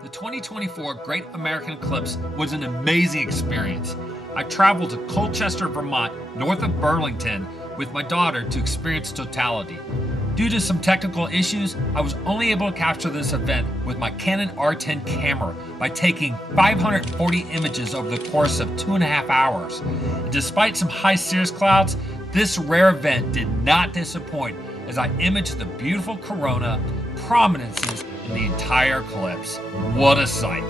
The 2024 Great American Eclipse was an amazing experience. I traveled to Colchester, Vermont, north of Burlington, with my daughter to experience totality. Due to some technical issues, I was only able to capture this event with my Canon R10 camera by taking 540 images over the course of 2.5 hours. And despite some high cirrus clouds, this rare event did not disappoint as I imaged the beautiful corona prominences in the entire eclipse. What a sight!